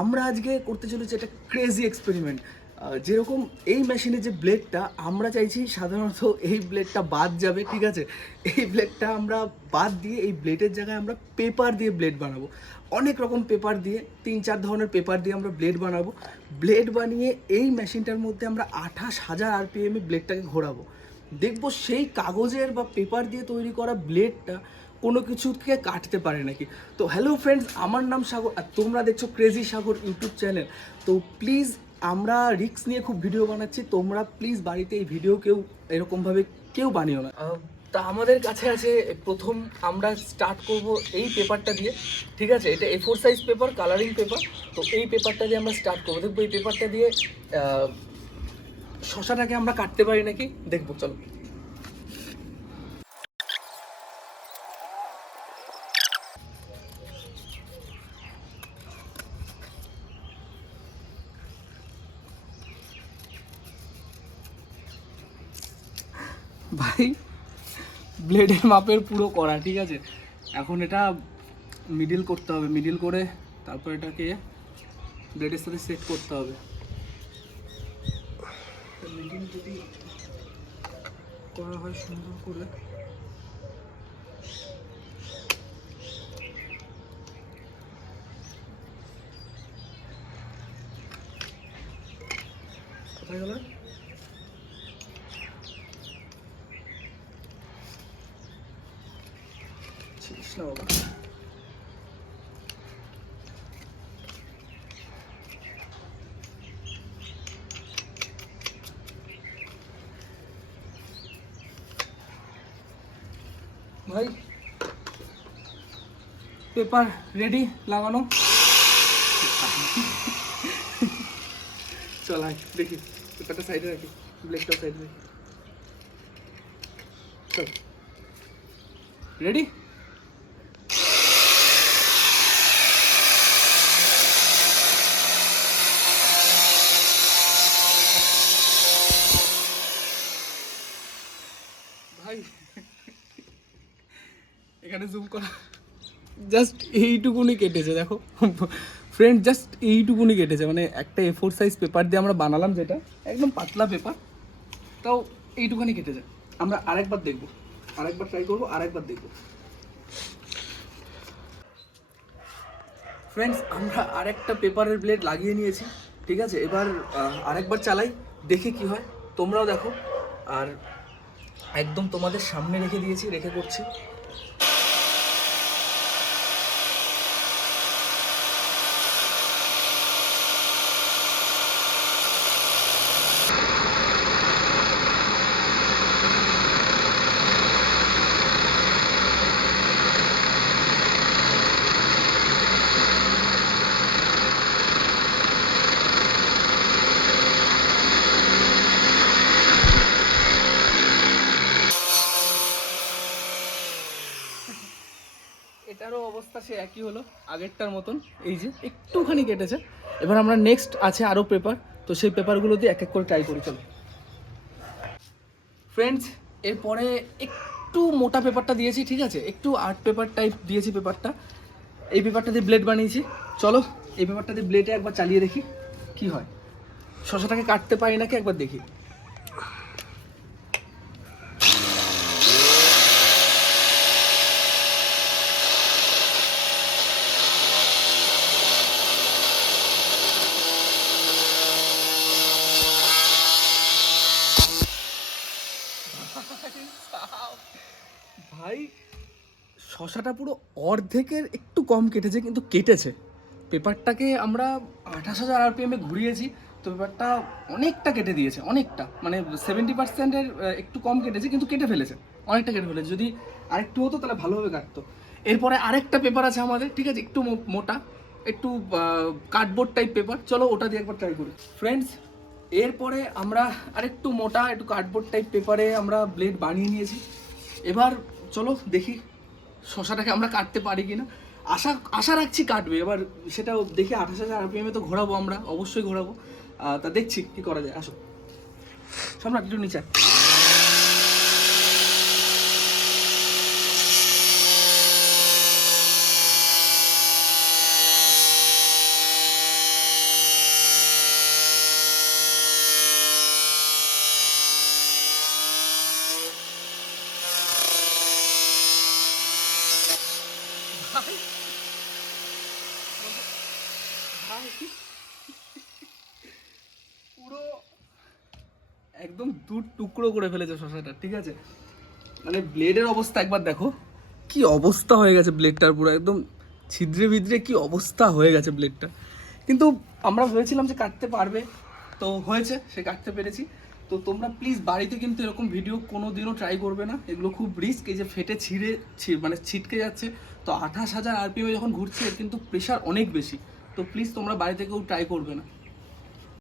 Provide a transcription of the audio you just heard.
আমরা আজকে করতে চলেছি একটা ক্রেজি এক্সপেরিমেন্ট। যেরকম এই মেশিনে যে ব্লেডটা আমরা চাইছি সাধারণত এই ব্লেডটা বাদ যাবে, ঠিক আছে? এই ব্লেডটা আমরা বাদ দিয়ে এই ব্লেডের জায়গায় আমরা পেপার দিয়ে ব্লেড বানাবো। অনেক রকম পেপার দিয়ে 3-4 ধরনের পেপার দিয়ে আমরা ব্লেড বানাবো। ব্লেড বানিয়ে এই মেশিনটার মধ্যে আমরা 28,000 আরপিএমে ব্লেডটাকে ঘোরাবো। দেখবো সেই কাগজের বা পেপার দিয়ে তৈরি করা ব্লেডটা কোনো কিছুকে কাটতে পারে নাকি। তো হ্যালো ফ্রেন্ডস, আমার নাম সাগর আর তোমরা দেখছো ক্রেজি সাগর ইউটিউব চ্যানেল। তো প্লিজ, আমরা রিস্ক নিয়ে খুব ভিডিও বানাচ্ছি, তোমরা প্লিজ বাড়িতে এই ভিডিও কেউ এরকমভাবে কেউ বানিও না। তা আমাদের কাছে আছে, প্রথম আমরা স্টার্ট করব এই পেপারটা দিয়ে, ঠিক আছে? এটা A4 size paper, colouring paper. তো এই পেপারটা দিয়ে আমরা স্টার্ট করবো। দেখবো এই পেপারটা দিয়ে শশাটাকে আমরা কাটতে পারি নাকি, দেখবো, চলো। ভাই, ব্লেডের মাপের পুরো করা, ঠিক আছে? এখন এটা মিডিল করতে হবে, মিডিল করে তারপর এটাকে ব্লেডের সাথে সেট করতে হবে। মিডিল যদি করা হয় সুন্দর করে, কোথায় গেল? ছিস না বাবা। ভাই, পেপার রেডি লাগানো। চল আয় দেখি, পেপারটা সাইডে রাখি, ব্লেডটাও সাইডে রাখি। চল, রেডি? ভাই, এখানে জুম করা, জাস্ট এইটুকুনি কেটেছে, দেখো ফ্রেন্ড, জাস্ট এইটুকুনি কেটেছে। মানে একটা A4 সাইজ পেপার দিয়ে আমরা বানালাম, যেটা একদম পাতলা পেপার, তাও এইটুকুনি কেটেছে। আমরা আরেকবার দেখবো, আরেকবার ট্রাই করবো, আরেকবার দেখবো। ফ্রেন্ডস, আমরা আরেকটা পেপারের ব্লেড লাগিয়ে নিয়েছি, ঠিক আছে? এবার আরেকবার চালাই, দেখি কি হয়, তোমরাও দেখো। আর একদম তোমাদের সামনে রেখে দিয়েছি, রেখে করছি। এটারও অবস্থা সে একই হলো, আগেরটার মতন। এই যে একটুখানি কেটেছে। এবার আমরা নেক্সট আছে আরও পেপার, তো সেই পেপারগুলো দিয়ে এক এক করে ট্রাই করি, চলো। ফ্রেন্ডস, এরপরে একটু মোটা পেপারটা দিয়েছি, ঠিক আছে? একটু আর্ট পেপার টাইপ দিয়েছি পেপারটা। এই পেপারটা দিয়ে ব্লেড বানিয়েছি। চলো এই পেপারটা দিয়ে ব্লেডে একবার চালিয়ে দেখি কি হয়, শশাটাকে কাটতে পারি নাকি একবার দেখি। ভাই, শশাটা পুরো অর্ধেকের একটু কম কেটেছে, কিন্তু কেটেছে। পেপারটাকে আমরা 28,000 আরপিএমে ঘুরিয়েছি, তো পেপারটা অনেকটা কেটে দিয়েছে, অনেকটা, মানে 70%-এর একটু কম কেটেছে, কিন্তু কেটে ফেলেছে, অনেকটা কেটে ফেলেছে। যদি আরেকটু হতো তাহলে ভালোভাবে কাটতো। এরপরে আরেকটা পেপার আছে আমাদের, ঠিক আছে? একটু মোটা, একটু কার্ডবোর্ড টাইপ পেপার। চলো ওটা দিয়ে একবার ট্রাই করি। ফ্রেন্ডস, এরপরে আমরা আরেকটু মোটা, একটু কার্ডবোর্ড টাইপ পেপারে আমরা ব্লেড বানিয়ে নিয়েছি। এবার চলো দেখি শশাটাকে আমরা কাটতে পারি কিনা। আশা আশা রাখছি কাটবে। এবার সেটাও দেখি, 28,000 আরপিএমে তো ঘোরাবো, আমরা অবশ্যই ঘোরাবো। তা দেখছি কি করা যায়। আসো সম্রাট, একটু নিচে। ভাই ভাই পুরো একদম দু টুকরো করে ফেলেছে শসাটা, ঠিক আছে? মানে ব্লেডের অবস্থা একবার দেখো, কি অবস্থা হয়ে গেছে ব্লেডটার, পুরো একদম ছিদ্রে ভিদ্রে কি অবস্থা হয়ে গেছে ব্লেডটা। কিন্তু আমরা ভেবেছিলাম যে কাটতে পারবে, তো হয়েছে, সে কাটতে পেরেছি। তো তোমরা প্লিজ বাড়িতে কিন্তু এরকম ভিডিও কোনো দিনও ট্রাই করবে না, এগুলো খুব রিস্ক। এই যে ফেটে মানে ছিটকে যাচ্ছে, তো 28,000 RPM যখন ঘুরছে এর কিন্তু প্রেশার অনেক বেশি। তো প্লিজ তোমরা বাড়িতে কেউ ট্রাই করবে না।